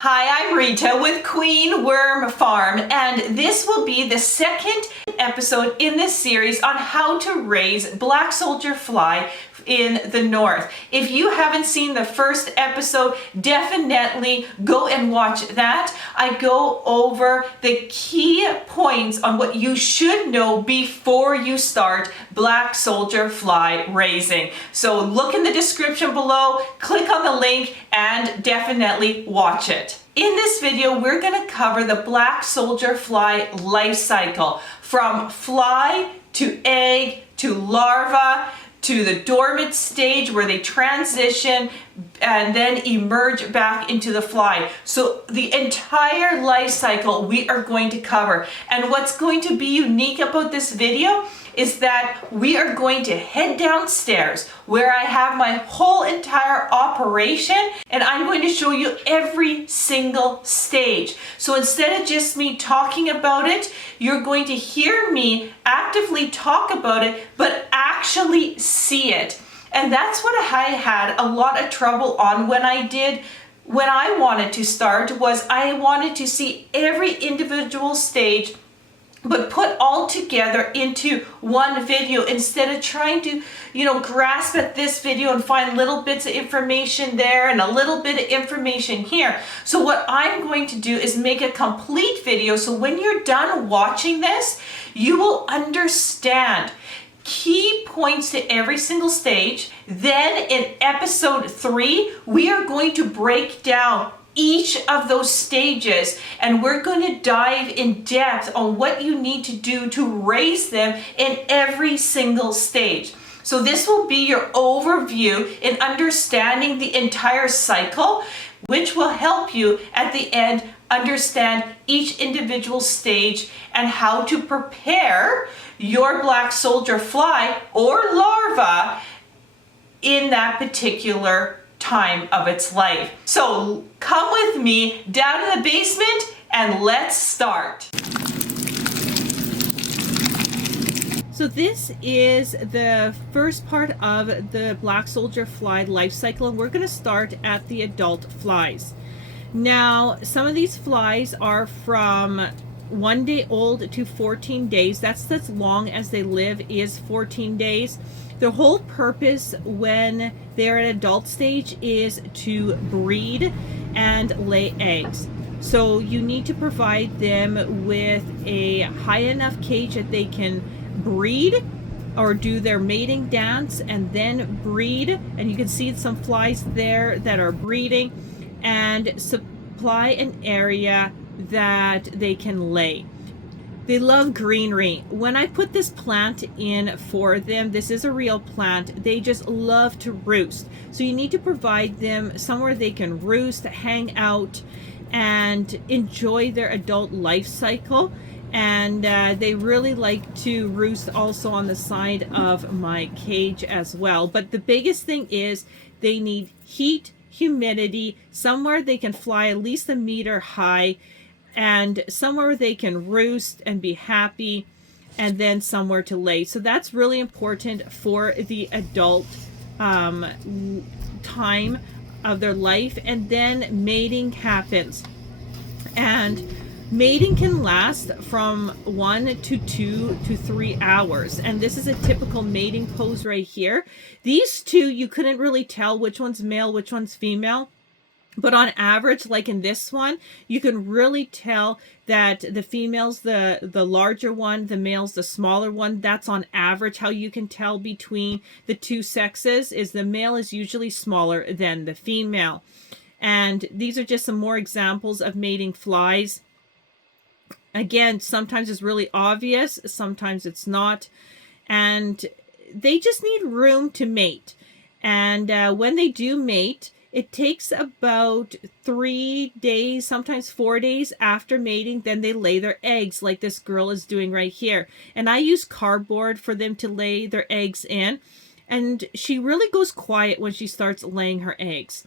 Hi, I'm Rita with Queen Worm Farm, and this will be the second episode in this series on how to raise black soldier fly in the north. If you haven't seen the first episode, definitely go and watch that. I go over the key points on what you should know before you start black soldier fly raising. So look in the description below, click on the link, and definitely watch it. In this video, we're going to cover the black soldier fly life cycle from fly to egg to larva to the dormant stage where they transition and then emerge back into the fly. So the entire life cycle we are going to cover. And what's going to be unique about this video is that we are going to head downstairs where I have my whole entire operation, and I'm going to show you every single stage. So instead of just me talking about it, you're going to hear me actively talk about it, but actually see it. And that's what I had a lot of trouble on when I wanted to start, was I wanted to see every individual stage but put all together into one video instead of trying to, grasp at this video and find little bits of information there and a little bit of information here. So what I'm going to do is make a complete video, so when you're done watching this, you will understand key points to every single stage. Then in episode 3, we are going to break down each of those stages, and we're going to dive in depth on what you need to do to raise them in every single stage. So this will be your overview in understanding the entire cycle, which will help you at the end understand each individual stage and how to prepare your black soldier fly or larva in that particular time of its life. So come with me down in the basement and let's start. So this is the first part of the black soldier fly life cycle, and we're going to start at the adult flies. Now, some of these flies are from 1 day old to 14 days. That's as long as they live, is 14 days. The whole purpose when they're at adult stage is to breed and lay eggs. So you need to provide them with a high enough cage that they can breed or do their mating dance and then breed. And you can see some flies there that are breeding, and supply an area that they can lay. They love greenery. When I put this plant in for them, this is a real plant, they just love to roost. So you need to provide them somewhere they can roost, hang out, and enjoy their adult life cycle. And they really like to roost also on the side of my cage as well. But the biggest thing is they need heat, humidity, somewhere they can fly at least a meter high, and somewhere they can roost and be happy, and then somewhere to lay. So that's really important for the adult time of their life. And then mating happens, and mating can last from 1 to 2 to 3 hours. And this is a typical mating pose right here. These two, you couldn't really tell which one's male, which one's female. But on average, like in this one, you can really tell that the female's the larger one, the male's the smaller one. That's on average how you can tell between the two sexes, is the male is usually smaller than the female. And these are just some more examples of mating flies. Again, sometimes it's really obvious, sometimes it's not. And they just need room to mate. And when they do mate, it takes about 3 days, sometimes 4 days after mating, then they lay their eggs, like this girl is doing right here. And I use cardboard for them to lay their eggs in. And she really goes quiet when she starts laying her eggs.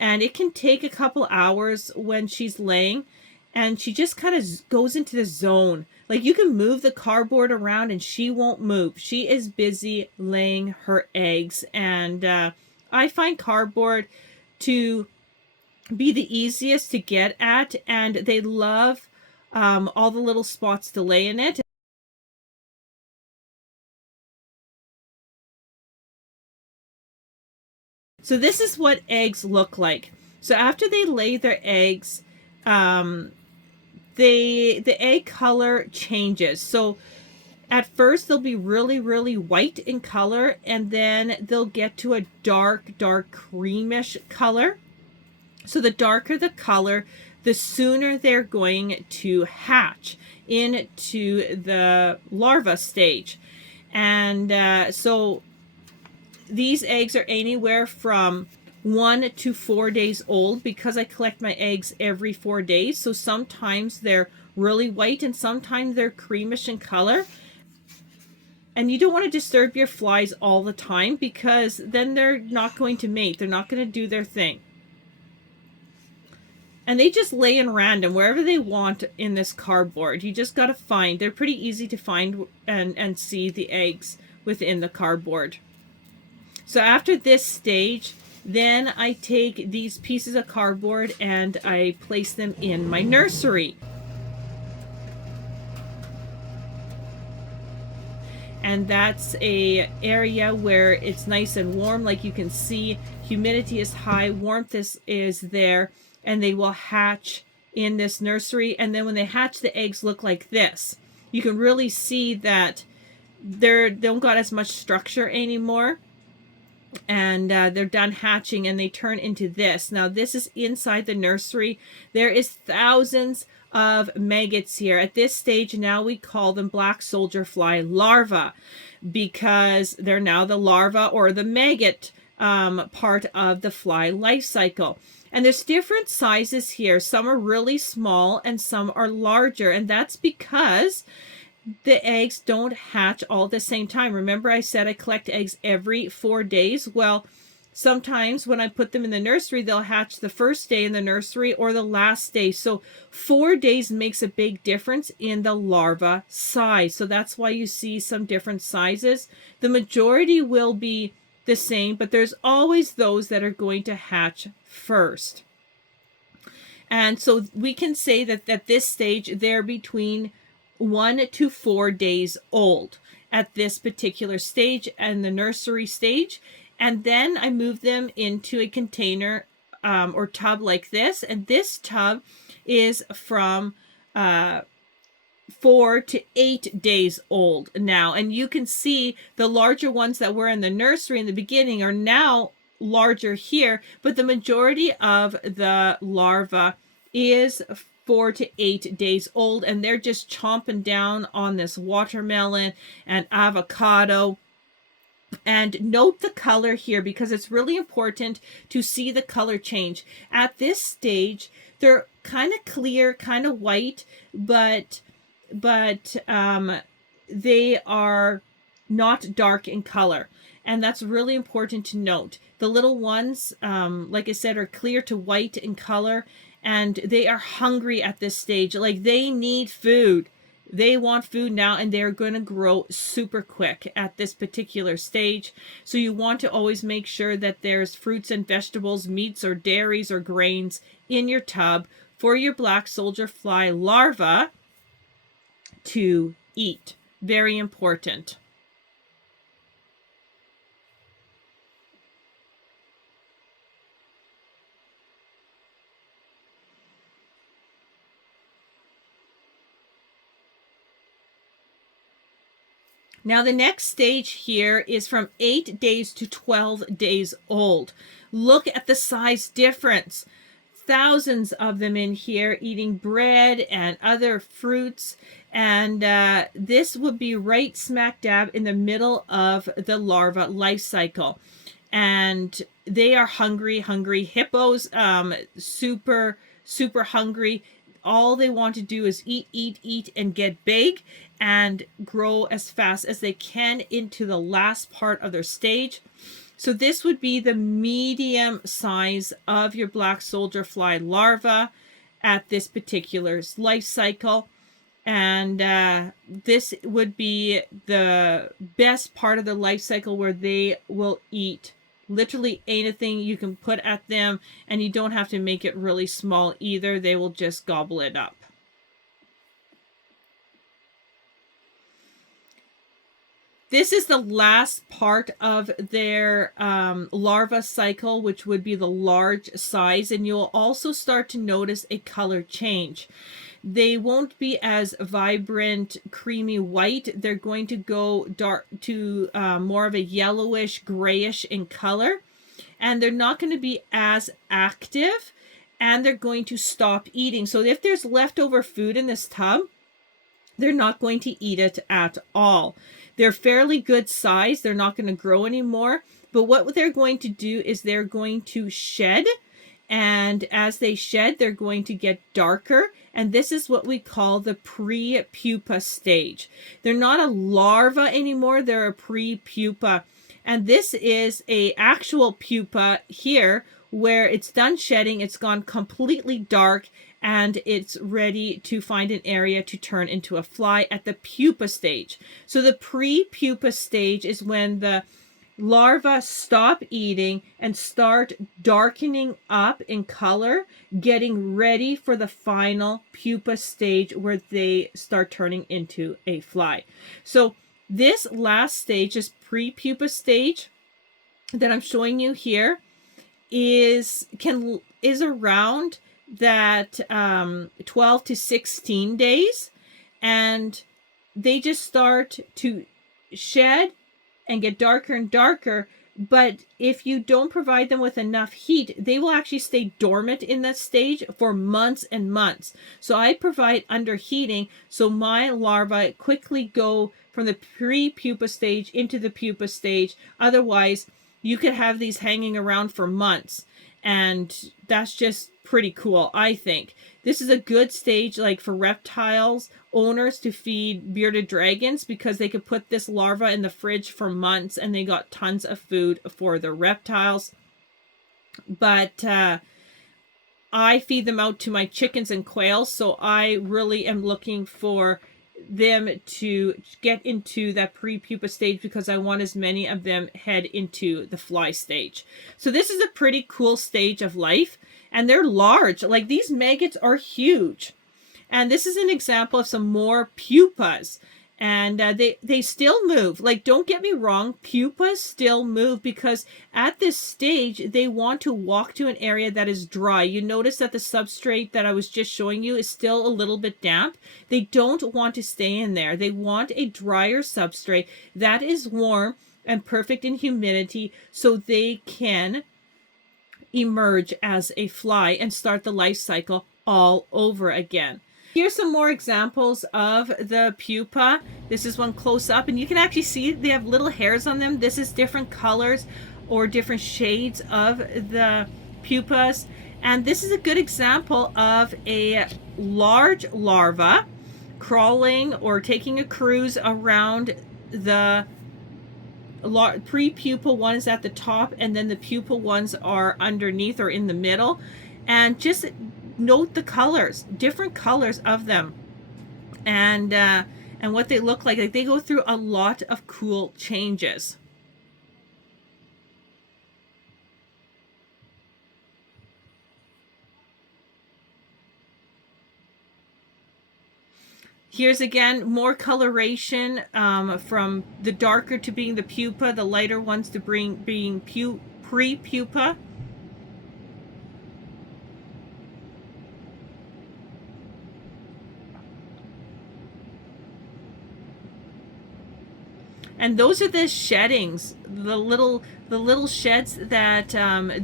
And it can take a couple hours when she's laying, and she just kind of goes into the zone. Like, you can move the cardboard around and she won't move. She is busy laying her eggs. And I find cardboard to be the easiest to get at, and they love all the little spots to lay in it. So this is what eggs look like. So after they lay their eggs, the egg color changes. So at first they'll be really, really white in color, and then they'll get to a dark, dark creamish color. So the darker the color, the sooner they're going to hatch into the larva stage. And so these eggs are anywhere from 1 to 4 days old, because I collect my eggs every 4 days. So sometimes they're really white and sometimes they're creamish in color. And you don't want to disturb your flies all the time, because then they're not going to mate. They're not going to do their thing. And they just lay in random wherever they want in this cardboard. You just got to find. They're pretty easy to find and see the eggs within the cardboard. So after this stage, then I take these pieces of cardboard and I place them in my nursery. And that's a area where it's nice and warm. Like you can see, humidity is high, warmth is there, and they will hatch in this nursery. And then when they hatch, the eggs look like this. You can really see that they don't got as much structure anymore. And they're done hatching and they turn into this. Now this is inside the nursery. There is thousands of maggots here. At this stage now we call them black soldier fly larvae, because they're now the larva or the maggot part of the fly life cycle. And there's different sizes here. Some are really small and some are larger, and that's because the eggs don't hatch all at the same time. Remember I said I collect eggs every 4 days? Well, sometimes when I put them in the nursery, they'll hatch the first day in the nursery or the last day. So 4 days makes a big difference in the larva size. So that's why you see some different sizes. The majority will be the same, but there's always those that are going to hatch first. And so we can say that at this stage, they're between 1 to 4 days old at this particular stage and the nursery stage. And then I move them into a container or tub like this. And this tub is from 4 to 8 days old now. And you can see the larger ones that were in the nursery in the beginning are now larger here, but the majority of the larva is 4 to 8 days old, and they're just chomping down on this watermelon and avocado. And note the color here, because it's really important to see the color change. At this stage, they're kind of clear, kind of white, but they are not dark in color. And that's really important to note. The little ones, like I said, are clear to white in color, and they are hungry at this stage. Like, they need food. They want food now, and they're going to grow super quick at this particular stage. So you want to always make sure that there's fruits and vegetables, meats or dairies or grains in your tub for your black soldier fly larva to eat. Very important. Now the next stage here is from 8 days to 12 days old. Look at the size difference. Thousands of them in here eating bread and other fruits. And this would be right smack dab in the middle of the larva life cycle. And they are hungry hippos, super hungry. All they want to do is eat, and get big and grow as fast as they can into the last part of their stage. So this would be the medium size of your black soldier fly larva at this particular life cycle. And this would be the best part of the life cycle where they will eat literally anything you can put at them, and you don't have to make it really small either. They will just gobble it up. This is the last part of their larva cycle, which would be the large size, and you'll also start to notice a color change. They won't be as vibrant, creamy white. They're going to go dark to more of a yellowish, grayish in color, and they're not going to be as active, and they're going to stop eating. So if there's leftover food in this tub, they're not going to eat it at all. They're fairly good size. They're not going to grow anymore. But what they're going to do is they're going to shed. And as they shed, they're going to get darker. And this is what we call the pre-pupa stage. They're not a larva anymore. They're a pre-pupa. And this is a actual pupa here where it's done shedding. It's gone completely dark, and it's ready to find an area to turn into a fly at the pupa stage. So the pre-pupa stage is when the larvae stop eating and start darkening up in color, getting ready for the final pupa stage where they start turning into a fly. So this last stage, this pre-pupa stage that I'm showing you here, is around that 12 to 16 days, and they just start to shed and get darker and darker. But if you don't provide them with enough heat, they will actually stay dormant in that stage for months and months. So I provide underheating, so my larvae quickly go from the pre-pupa stage into the pupa stage. Otherwise, you could have these hanging around for months, and that's just pretty cool, I think. This is a good stage, like for reptiles owners, to feed bearded dragons, because they could put this larva in the fridge for months and they got tons of food for the reptiles. But I feed them out to my chickens and quails, so I really am looking for them to get into that pre-pupa stage because I want as many of them head into the fly stage. So this is a pretty cool stage of life, and they're large. Like, these maggots are huge. And this is an example of some more pupas. And they still move. Like, don't get me wrong, pupas still move, because at this stage, they want to walk to an area that is dry. You notice that the substrate that I was just showing you is still a little bit damp. They don't want to stay in there. They want a drier substrate that is warm and perfect in humidity, so they can emerge as a fly and start the life cycle all over again. Here's some more examples of the pupa. This is one close up, and you can actually see they have little hairs on them. This is different colors or different shades of the pupas. And this is a good example of a large larva crawling or taking a cruise around the pre-pupa one is at the top, and then the pupa ones are underneath or in the middle. And just note the colors, different colors of them, and what they look like. Like, they go through a lot of cool changes. Here's again more coloration, from the darker to being the pupa, the lighter ones to being pre-pupa. And those are the sheddings, the little sheds that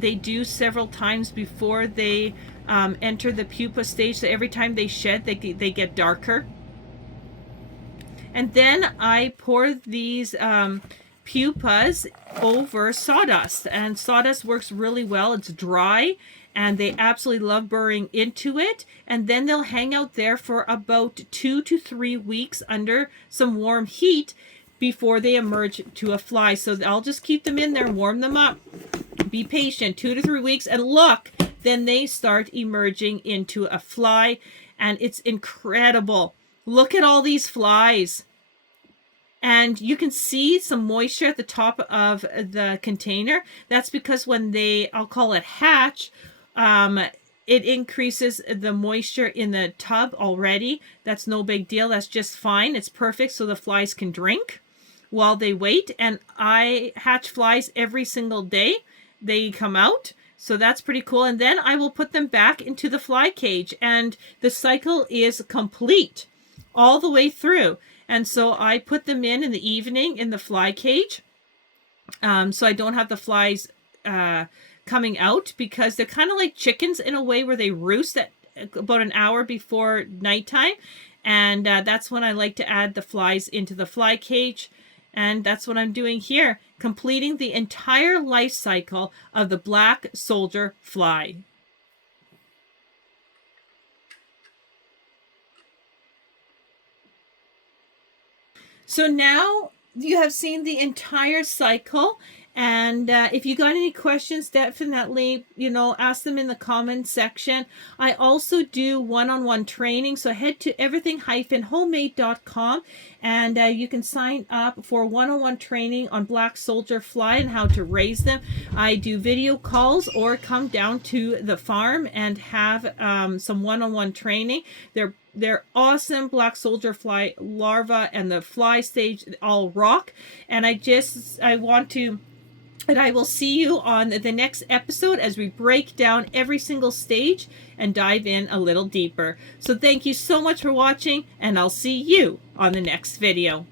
they do several times before they enter the pupa stage. So every time they shed, they get darker. And then I pour these pupas over sawdust, and sawdust works really well. It's dry, and they absolutely love burrowing into it. And then they'll hang out there for about 2 to 3 weeks under some warm heat before they emerge to a fly. So I'll just keep them in there, warm them up, be patient, 2 to 3 weeks, and look, then they start emerging into a fly, and it's incredible. Look at all these flies. And you can see some moisture at the top of the container. That's because when they, I'll call it hatch, it increases the moisture in the tub already. That's no big deal. That's just fine. It's perfect so the flies can drink while they wait. And I hatch flies every single day. They come out. So that's pretty cool. And then I will put them back into the fly cage. And the cycle is complete all the way through. And so I put them in the evening in the fly cage. So I don't have the flies coming out, because they're kind of like chickens in a way where they roost at about an hour before nighttime. And that's when I like to add the flies into the fly cage. And that's what I'm doing here, completing the entire life cycle of the black soldier fly. So now you have seen the entire cycle. And if you got any questions, definitely, ask them in the comments section. I also do one-on-one training. So head to everything-homemade.com and you can sign up for one-on-one training on black soldier fly and how to raise them. I do video calls or come down to the farm and have some one-on-one training. They're awesome black soldier fly larvae, and the fly stage all rock. And I will see you on the next episode as we break down every single stage and dive in a little deeper. So thank you so much for watching, and I'll see you on the next video.